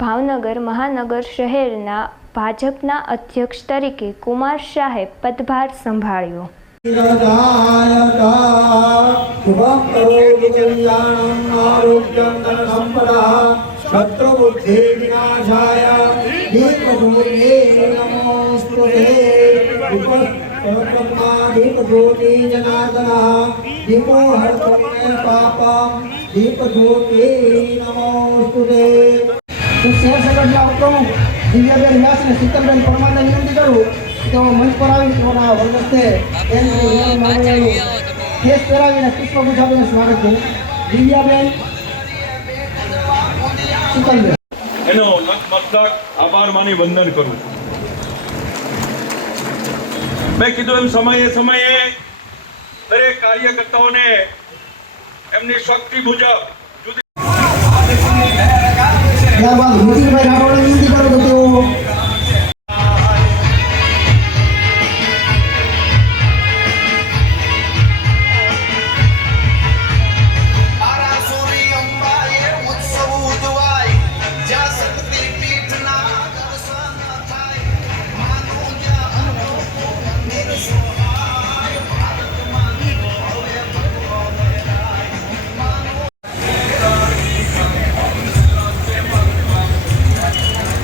ભાવનગર મહાનગર શહેરના ભાજપના અધ્યક્ષ તરીકે કુમાર શાહે પદભાર સંભાળ્યો दायका शुभं करोतु कल्याणम् आरोग्यं धनसम्पदः शत्रुबुद्धिविनाशाय दीपज्योते नमोऽस्तुते उपस्कर्मा दीपज्योति जनार्दनः दीपो हरतु मे पापं दीपज्योति नमोऽस्तुते હું શહેર સંગઠનના ઉપપ્રમુખ દિવ્યાબેન વ્યાસ અને શીતલબેન પરમારને વિનંતી કરું કે તેઓ મંચ પર આવી તેઓના વરદસ્તે કેસ પહેરાવીને પુષ્પ આપીને સ્વાગત કરું દિવ્યાબેન શીતલબેન એનો મસ્તક આભાર માની વંદન કરું છું. મેં કીધું એમ સમયે સમયે દરેક કાર્યકર્તાઓને એમની શક્તિ મુજબ ત્યારબાદ ઋતિકભાઈ રાઠોડને વિનંતી કરું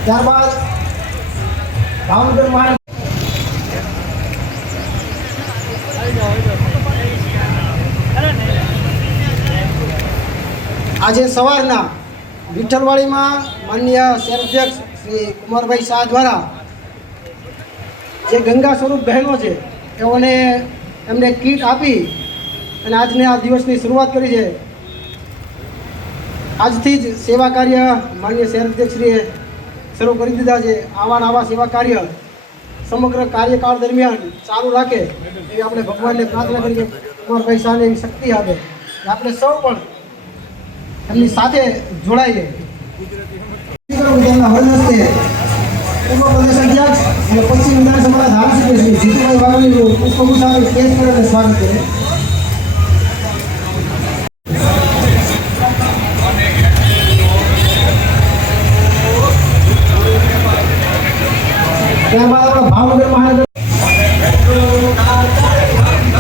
ત્યારબાદ ભાવનગર આજે સવારના વિઠ્ઠલવાડીમાં માનનીય શહેરાધ્યક્ષ શ્રી કુમારભાઈ શાહ દ્વારા જે ગંગા સ્વરૂપ બહેનો છે, તેઓને એમને કીટ આપી અને આજને આ દિવસની શરૂઆત કરી છે. આજથી જ સેવા કાર્ય માનનીય શહેરાધ્યક્ષશ્રીએ શરૂ કરી દીધા છે. આવા આવા સેવા કાર્ય સમગ્ર કાર્યકાળ દરમિયાન ચાલુ રાખે એવી આપણે ભગવાનને પ્રાર્થના કરીએ કુમારભાઈ શાહને એવી શક્તિ આપે આપણે સૌ પણ એમની સાથે જોડાઈએ પશ્ચિમ વિધાનસભાના ધારાસભ્ય શ્રી જીતુભાઈ વાઘાણીનું આપી કેસ કરીને સ્વાગત કરે. ત્યારબાદ આપણા ભાવનગર મહાનગર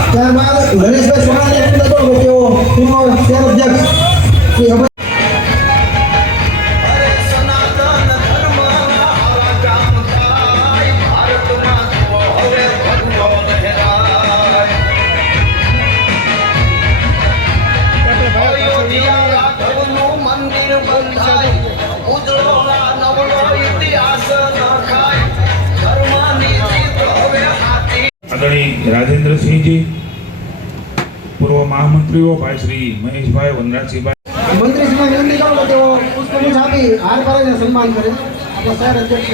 ત્યારબાદ નરેશભાઈ સોનાને વિનંતી કરું કે તેઓ પૂર્વ શહેર અધ્યક્ષ રાજેન્દ્રસિંહજી, પૂર્વ મહામંત્રીઓ ભાઈ શ્રી મહેશભાઈ, વનરાજસિંહભાઈ. મંત્રીશ્રીને વિનંતી કરું કે સન્માન કરે. આપણા અધ્યક્ષ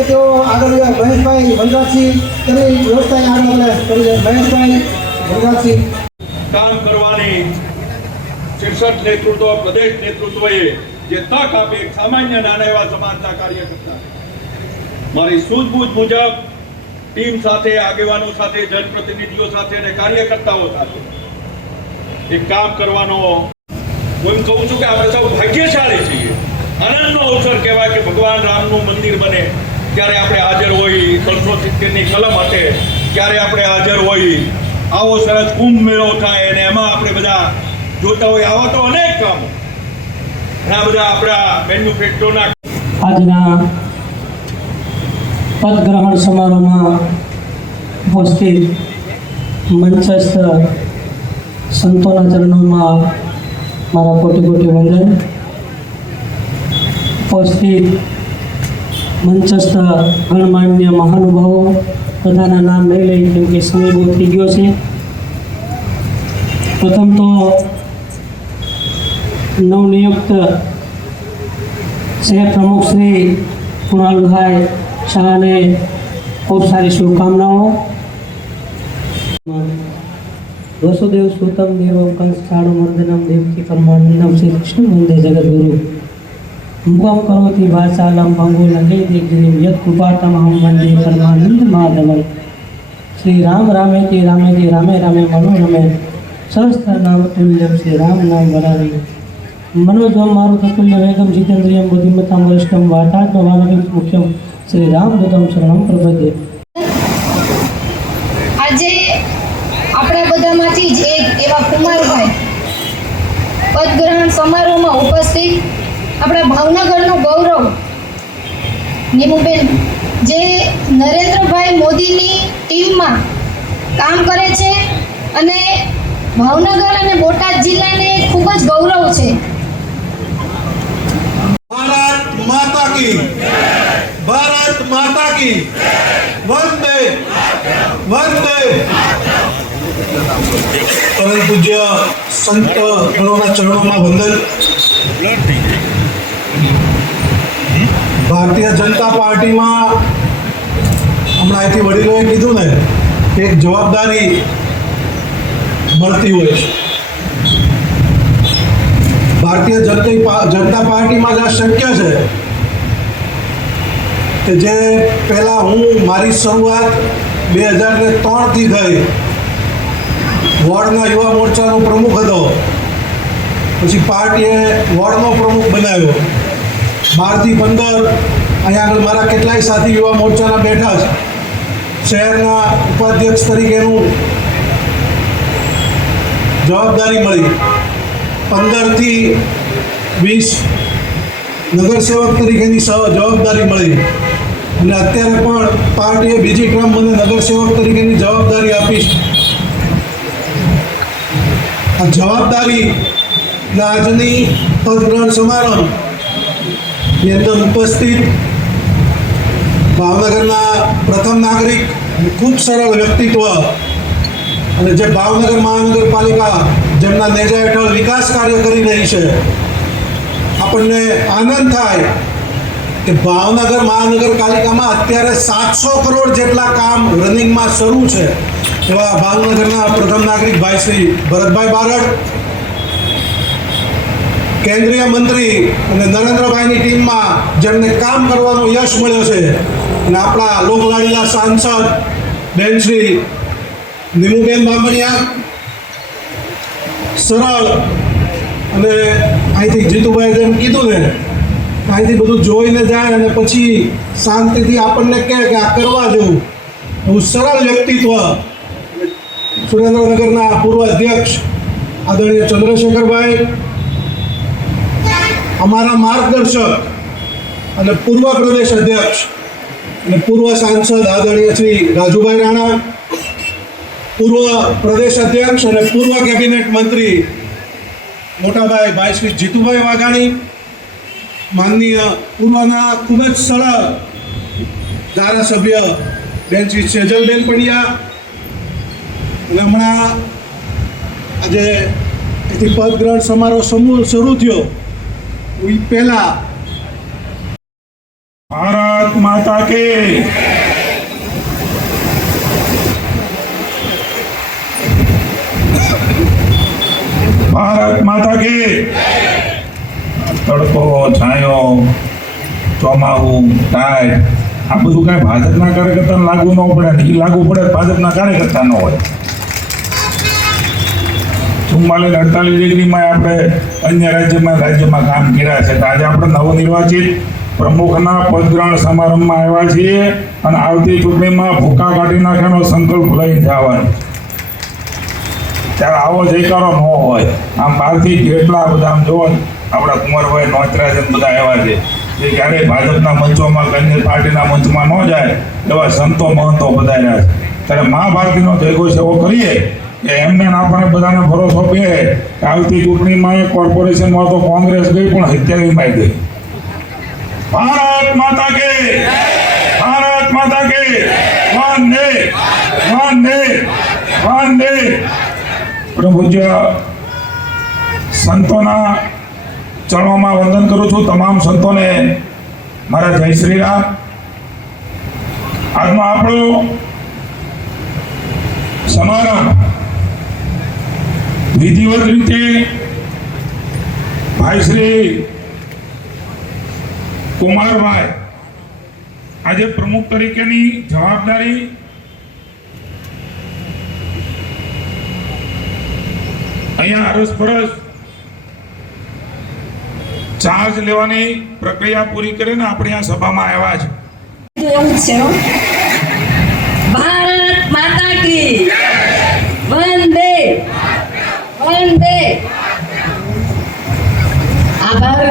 કે તેઓ આગળ મહેશભાઈ વનરાજસિંહ તેની વ્યવસ્થા આગળ કરી મહેશભાઈ વનરાજસિંહ. કામ કરવાની શીર્ષક નેતૃત્વ, પ્રદેશ નેતૃત્વએ જે તક આપી સામાન્ય નાના એવા સમાજના કાર્યકર્તા મારી સૂઝબૂઝ મુજબ ટીમ સાથે, આગેવાનો સાથે, જનપ્રતિનિધિઓ સાથે અને કાર્યકર્તાઓ સાથે એક કામ કરવાનો હું એમ કહું છું કે આપણે સૌ ભાગ્યશાળી છીએ. આનંદનો અવસર કહેવાય કે ભગવાન રામનું મંદિર બને. ત્યારે આપણે હાજર હોઈ ત્રણસો સિત્તેરની કલમ હશે ત્યારે આપણે હાજર હોઈ આવો સરસ કુંભ મેળો થાય અને એમાં આપણે બધા જોતા હોય, આવા તો અનેક કામો. ઘણા બધા આપણા મેન્યુફેક્ચરોના આજના પદગ્રહણ સમારોહમાં ઉપસ્થિત મંચસ્થ સંતોના ચરણોમાં મારા કોટી કોટી વંદન. ઉપસ્થિત મંચસ્થ ગણમાન્ય મહાનુભાવો બધાના નામ લઈ લઈ કેમ કે સમય બહુ થઈ ગયો છે. પ્રથમ તો નવનિયુક્ત શહેર પ્રમુખ શ્રી કુણાલભાઈ શાહને ખૂબ સારી શુભકામનાઓ. વસુદેવ સુતમ દેવમ કંસ ચાણુમર્દનમ દેવકી પરમાનંદમ શ્રી કૃષ્ણ વંદે જગદગુરુ. મુખમ કરોતિ વાચાલમ ભંગુલંગે દિગ્ગિરિમ યત કૃપાતમહમ વંદે પરમાનંદ માધવમ. શ્રી રામ રામેતિ રામેતિ રામે રામે મનોરમે સહસ્ત્ર નામ તુલ્યમ શ્રી રામ નામ વરાવી. મનોજવમ મારુતતુલ્ય વેગમ જીતેન્દ્રિયમ બુદ્ધિમતામ વરિષ્ઠમ વાતાત્મ વાનગમ મુખ્યમ શ્રી રામ રામદૂતમ શરણમ પ્રભદે આજે આપણા બધામાંથી જ એક એવા કુમારભાઈ પદગ્રહણ સમારોહમાં ઉપસ્થિત આપણા ભાવનગરનું ગૌરવ. નીમુબેન, જે નરેન્દ્રભાઈ મોદીની ટીમમાં કામ કરે છે અને ભાવનગર અને બોટાદ જિલ્લાને ખૂબ જ ગૌરવ છે. ભારત માતા કી ભારત માતા કી વંદે. વંદે. પરમ પૂજ્ય સંત ભગવાનના ચરણોમાં વંદન. ભારતીય જનતા પાર્ટીમાં હમણાં અહીંથી વડીલોએ કીધું ને, એક જવાબદારી મળતી હોય છે. ભારતીય જનતા જનતા પાર્ટીમાં જ શક્ય છે, કે જે પહેલાં હું, મારી શરૂઆત બે હજાર ને ત્રણથી થઈ, વોર્ડના યુવા મોરચાનો પ્રમુખ હતો. પછી પાર્ટીએ વોર્ડનો પ્રમુખ બનાવ્યો. બારથી પંદર. અહીંયા આગળ મારા કેટલાય સાથી યુવા મોરચાના બેઠા છે શહેરના ઉપાધ્યક્ષ તરીકેનું જવાબદારી મળી. પંદરથી વીસ નગરસેવક તરીકેની જવાબદારી મળી. અને અત્યારે પણ પાર્ટીએ બીજી ક્રમ મને નગરસેવક તરીકેની જવાબદારી આપી આ જવાબદારી આજની પદગ્રહણ સમારંભ ની અંદર ઉપસ્થિત ભાવનગરના પ્રથમ નાગરિક, ખૂબ સરળ વ્યક્તિત્વ અને જે ભાવનગર મહાનગરપાલિકા જેમના નેજા હેઠળ વિકાસ કાર્ય કરી રહી છે, આપણને આનંદ થાય કે ભાવનગર મહાનગરપાલિકામાં અત્યારે સાતસો કરોડ જેટલા કામ રનિંગમાં શરૂ છે. એવા ભાવનગરના પ્રથમ નાગરિક ભાઈ શ્રી ભરતભાઈ બારડ કેન્દ્રીય મંત્રી અને નરેન્દ્રભાઈની ટીમમાં જેમને કામ કરવાનો યશ મળ્યો છે અને આપણા લોકલાડીલા સાંસદ બેન શ્રી નીમુબેન બામણિયા સરળ અને અહીંથી જીતુભાઈ જેમ કીધું ને, અહીંથી બધું જોઈને જાય અને પછી શાંતિથી આપણને કહે કે આ કરવા જેવું. એવું સરળ વ્યક્તિત્વ. સુરેન્દ્રનગરના પૂર્વ અધ્યક્ષ આદરણીય ચંદ્રશેખરભાઈ અમારા માર્ગદર્શક અને પૂર્વ પ્રદેશ અધ્યક્ષ અને પૂર્વ સાંસદ આદરણીય શ્રી રાજુભાઈ રાણા, પૂર્વ પ્રદેશ અધ્યક્ષ અને પૂર્વ કેબિનેટ મંત્રી મોટાભાઈ ભાઈ શ્રી જીતુભાઈ વાઘાણી, માનનીય પૂર્વના ખૂબ જ સરળ ધારાસભ્ય બેન શ્રી સેજલબેન પંડ્યા અને હમણાં આજે પદગ્રહણ સમારોહ શરૂ થયો. પહેલાં. ભારત માતા કે. ભારત માતા કે. તડકો છાંયો, ચોમાહું ટાઈટ આ બધું કાંઈ ભાજપના કાર્યકર્તાને લાગુ ન પડે એ લાગુ પડે ભાજપના કાર્યકર્તા ન હોય. ચુમ્માલીસ અડતાલીસ ડિગ્રીમાં આપણે અન્ય રાજ્યમાં રાજ્યમાં કામ કર્યા છે. આજે આપણે નવનિર્વાચિત પ્રમુખના પદગ્રહણ સમારંભમાં આવ્યા છીએ અને આવતી ચૂંટણીમાં ભૂકા કાઢી નાખવાનો સંકલ્પ લઈને જવાનો ત્યારે આવો જયકારો ન હોય. આમ બહારથી કેટલા બધા આમ જોવો આપણા કુંવરભાઈ નોતરા છે બધા આવ્યા છે. જે ક્યારેય ભાજપના મંચોમાં કે અન્ય પાર્ટીના મંચમાં ન જાય એવા સંતો મહંતો બધા રહ્યા છે. ત્યારે મહાભારતીનો જયઘોષ એવો કરીએ કે એમને આપણને બધાને ભરોસો કે આવતી ચૂંટણીમાં કોર્પોરેશનમાં તો કોંગ્રેસ ગઈ, પણ હત્યાવીમાં ગઈ. ભારત માતા કે ભારત માતા કે વંદે વંદે વંદે પ્રભુજ્ય સંતોના ચરણોમાં વંદન કરું છું. તમામ સંતોને મારા જય શ્રી આજનો આપણો સમારંભ વિધિવત રીતે ભાઈ શ્રી કુમારભાઈ આજે પ્રમુખ તરીકેની જવાબદારી અહીંયા અરસપરસ ચાર્જ લેવાની પ્રક્રિયા પૂરી કરીને આપણે આ સભામાં આવ્યા છે. ભારત માતા કી. આજે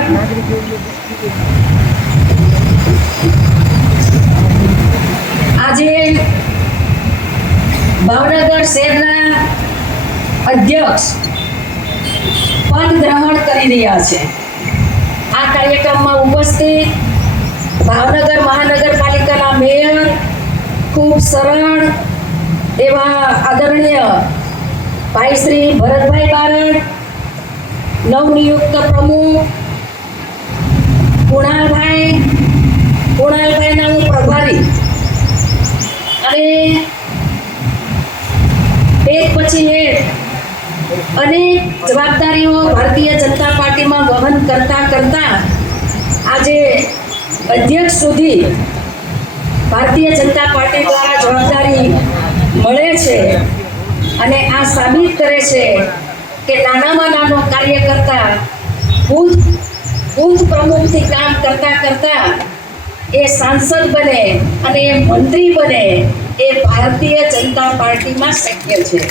ભાવનગર શહેરના અધ્યક્ષ પદ ગ્રહણ કરી રહ્યા છે. આ કાર્યક્રમમાં ઉપસ્થિત ભાવનગર મહાનગરપાલિકાના મેયર ખૂબ સરળ એવા આદરણીય ભાઈ શ્રી ભરતભાઈ બારડ, નવનિયુક્ત પ્રમુખ કુણાલભાઈ, કુણાલભાઈના હું પ્રભારી. અને એક પછી એક અનેક જવાબદારીઓ ભારતીય જનતા પાર્ટીમાં વહન કરતા કરતા આજે અધ્યક્ષ સુધી ભારતીય જનતા પાર્ટી દ્વારા જવાબદારી મળે છે અને આ સાબિત કરે છે કે નાનામાં નાનો કાર્યકર્તા બૂથ બૂથ પ્રમુખથી કામ કરતા કરતા એ સાંસદ બને અને એ મંત્રી બને એ ભારતીય જનતા પાર્ટીમાં શક્ય છે.